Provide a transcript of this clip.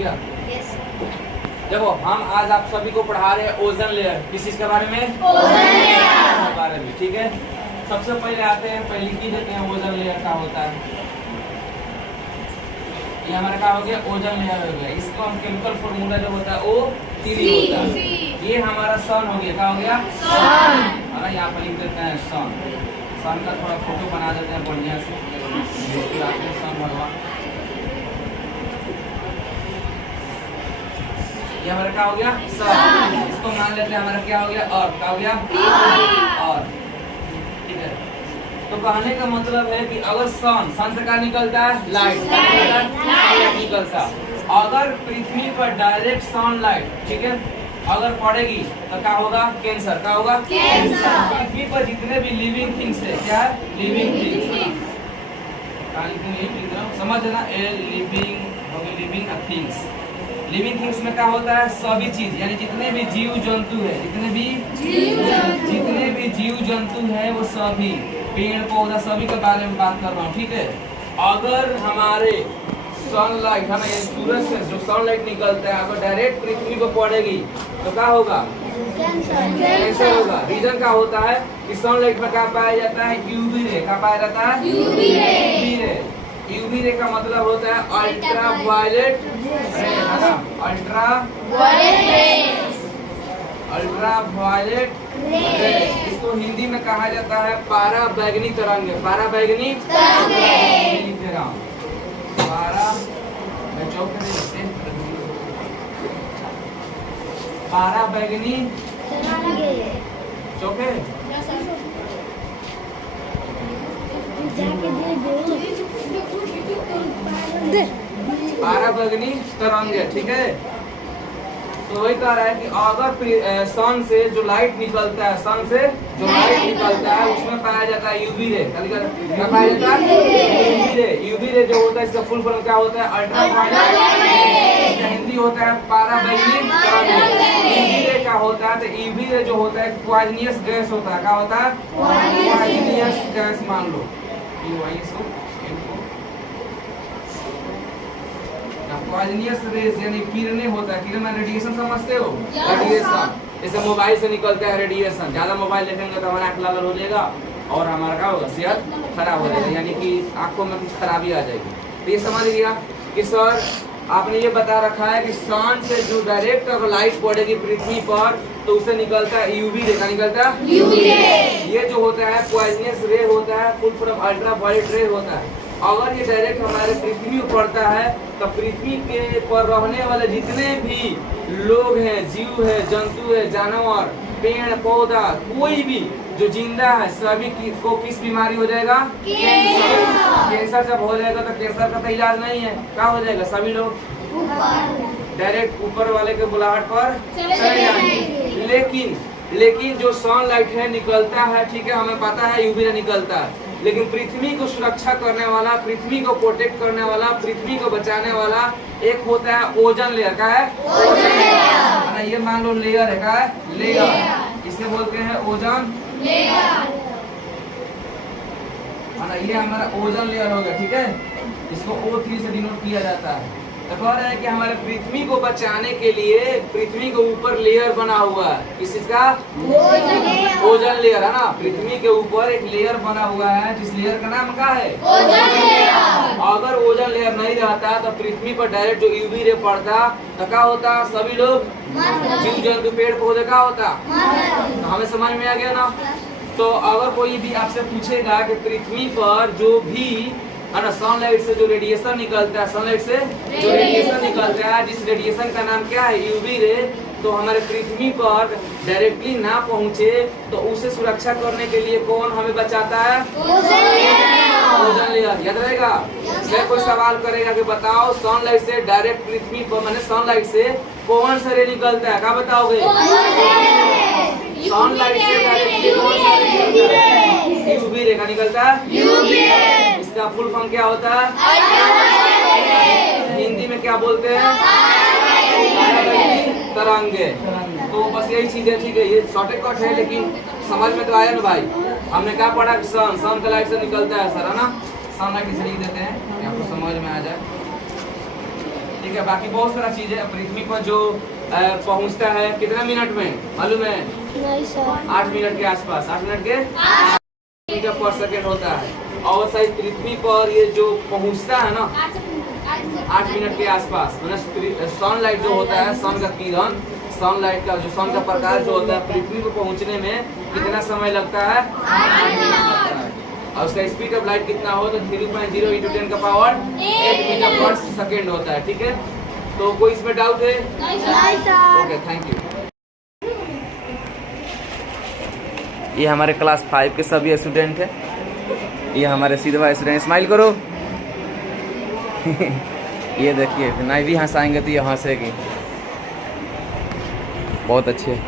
गया? देखो हम आज आप सभी को पढ़ा रहे हैं ओजोन लेयर। किस चीज के बारे में? ओजोन लेयर के बारे में। ठीक है, सबसे पहले आते हैं, पहले लिख देते हैं ओजोन लेयर क्या होता है। ये हमारा क्या हो गया? ओजोन लेयर हो गया। इसको हम केमिकल फॉर्मूला जो होता है O3 होता है। ये हमारा सन हो गया। क्या हो गया? सन। है ना, यहाँ पर लिख देते हैं सन। सन का थोड़ा फोटो बना देते हैं बढ़िया से, सन भगवान। ये हमारा क्या हो गया? सन। इसको मान लेते हैं हमारा क्या हो गया? अर्थ। क्या हो गया? अर्थ। ठीक है, तो कहने का मतलब है कि अगर सन से क्या निकलता है? लाइट निकलता है। अगर पृथ्वी पर डायरेक्ट सनलाइट, ठीक है, अगर पड़ेगी तो क्या होगा? कैंसर। क्या होगा? कैंसर। पृथ्वी पर जितने भी लिविंग थिंग्स है, क्या है? Living things. समझ ना, लिविंग थिंग्स। लिविंग थिंग्स में क्या होता है? सभी चीज, यानी जितने भी जीव जंतु है, जितने भी जीव जंतु है, वो सभी पेड़ पौधा सभी के बारे में बात कर रहा हूँ। ठीक है, अगर हमारे सनलाइट, हमें सूरज से जो सनलाइट निकलता है, अगर डायरेक्ट पृथ्वी पर पड़ेगी तो क्या होगा? कैंसर होगा। रीजन क्या होता है कि सनलाइट में क्या पाया जाता है? UV ray. क्या पाया जाता है? UV ray. यूवी रे का मतलब होता है अल्ट्रा वायलेट रे, है ना, अल्ट्रा वायलेट रे। इसको हिंदी में कहा जाता है पारा बैगनी तरंग। पारा बैगनी तरंग। पारा बैगनी चौके। पारा बैगनी तरंग है। ठीक है, तो वही कह रहा है कि अगर सन से जो लाइट निकलता है, उसमें पाया जाता है यूवी रे। क्या पाया जाता है? यूवी रे जो होता है, इसका फुल फॉर्म क्या होता है? Ultraviolet. इसका हिंदी होता है पारा बैगनी तरंग। यूवी रे क्या होता है? तो यूवी रे जो होता है पॉइजनियस गैस होता है। क्या होता है? Poisonous gas. मान लो पॉइजनियस रेज, यानी किरणें होता है। किरण में रेडिएशन समझते हो? रेडिएशन जैसे मोबाइल से निकलता है रेडिएशन। ज्यादा मोबाइल देखेंगे तो हमारा आँख लाल हो जाएगा और हमारा क्या होगा? सेहत खराब हो जाएगी, यानी कि आंखों में कुछ खराबी आ जाएगी। तो ये समझ लिया कि सर आपने ये बता रखा है कि सन से जो डायरेक्ट अगर लाइट पड़ेगी पृथ्वी पर तो उसे निकलता है यूवी रे। का निकलता है यूवी रे। ये जो होता है पॉइजनियस रे होता है, फुल फॉर्म अल्ट्रा वायलेट रे होता है। अगर ये डायरेक्ट हमारे पृथ्वी पर पड़ता है तो पृथ्वी के पर रहने वाले जितने भी लोग हैं, जीव है, जंतु है, जानवर, पेड़ पौधा, कोई भी जो जिंदा है, सभी को किस बीमारी हो जाएगा? कैंसर। जब हो जाएगा तो कैंसर का तो इलाज नहीं है, क्या हो जाएगा? सभी लोग डायरेक्ट ऊपर वाले के बुलाहट पर चले जाएंगे। लेकिन जो सनलाइट है निकलता है, ठीक है, हमें पता है यूवी रे निकलता है, लेकिन पृथ्वी को सुरक्षा करने वाला, पृथ्वी को प्रोटेक्ट करने वाला, पृथ्वी को बचाने वाला एक होता है ओजोन लेयर। का है? Ozone layer. ये मान लो लेयर है। का है? लेयर। इसे बोलते हैं ओजोन लेयर। ये हमारा ओजोन लेयर हो गया। ठीक है, इसको O3 से डिनोट किया जाता है। तो कह रहा है कि हमारे पृथ्वी को बचाने के लिए पृथ्वी के ऊपर लेयर बना हुआ है। किस चीज का? ओजोन लेयर, है ना। पृथ्वी के ऊपर एक लेयर बना हुआ है, जिस लेयर का नाम क्या है? Ozone layer. अगर ओजोन लेयर नहीं रहता तो पृथ्वी पर डायरेक्ट जो यूवी रे पड़ता तो क्या होता? सभी लोग, जीव जंतु, पेड़ पौधे क्या होता? तो हमें समझ में आ गया ना। तो अगर कोई भी आपसे पूछेगा कि पृथ्वी पर जो भी, है ना, सनलाइट से जो रेडिएशन निकलता है, सनलाइट से जो रेडिएशन निकलता है, जिस रेडिएशन का नाम क्या है? यूवी रे, तो हमारे पृथ्वी पर डायरेक्टली ना पहुंचे तो उसे सुरक्षा करने के लिए कौन हमें बचाता है? Ozone layer. याद रहेगा। मैं कोई सवाल करेगा कि बताओ सनलाइट से डायरेक्ट पृथ्वी पर, मैंने सनलाइट से कौन सा रे निकलता है? क्या बताओगे? सनलाइट से डायरेक्टली कौन सा रे निकलता है? UV ray. का निकलता है यूवी रे। इसका फुल फॉर्म क्या होता है? हिंदी में क्या बोलते हैं? तरंगे। तो बस यही चीज है। ठीक है, ये शॉर्टकट है, लेकिन समझ में तो आया ना भाई। हमने क्या पढ़ा? सन लाइट से निकलता है सर, है ना। सनलाइट इसे लिख देते हैं कि आपको समझ में आ जाए। ठीक है। बाकी बहुत सारा चीज है पृथ्वी पर जो पहुंचता है कितना मिनट में मालूम है? नहीं सर। 8 मिनट के आसपास, 8 मिनट के मीटर पर सेकेंड होता है। और शायद पृथ्वी पर ये जो पहुंचता है ना 8 मिनट के आसपास, मतलब सनलाइट जो होता है, सन का किरण, सनलाइट का जो सन का प्रकाश जो होता है पृथ्वी को पहुंचने में कितना समय लगता है? 8 मिनट लगता है। और उसका स्पीड ऑफ लाइट कितना हो तो 3.0 × 10 का पावर 8 मीटर पर सेकेंड होता है। ठीक है, तो कोई इसमें डाउट है? नहीं सर। Okay, thank you. ये हमारे क्लास 5 के सभी स्टूडेंट हैं। ये हमारे सीधवा स्टूडेंट, स्माइल करो। ये देखिए, नहीं भी हंसाएंगे तो ये हंसेगी। बहुत अच्छे।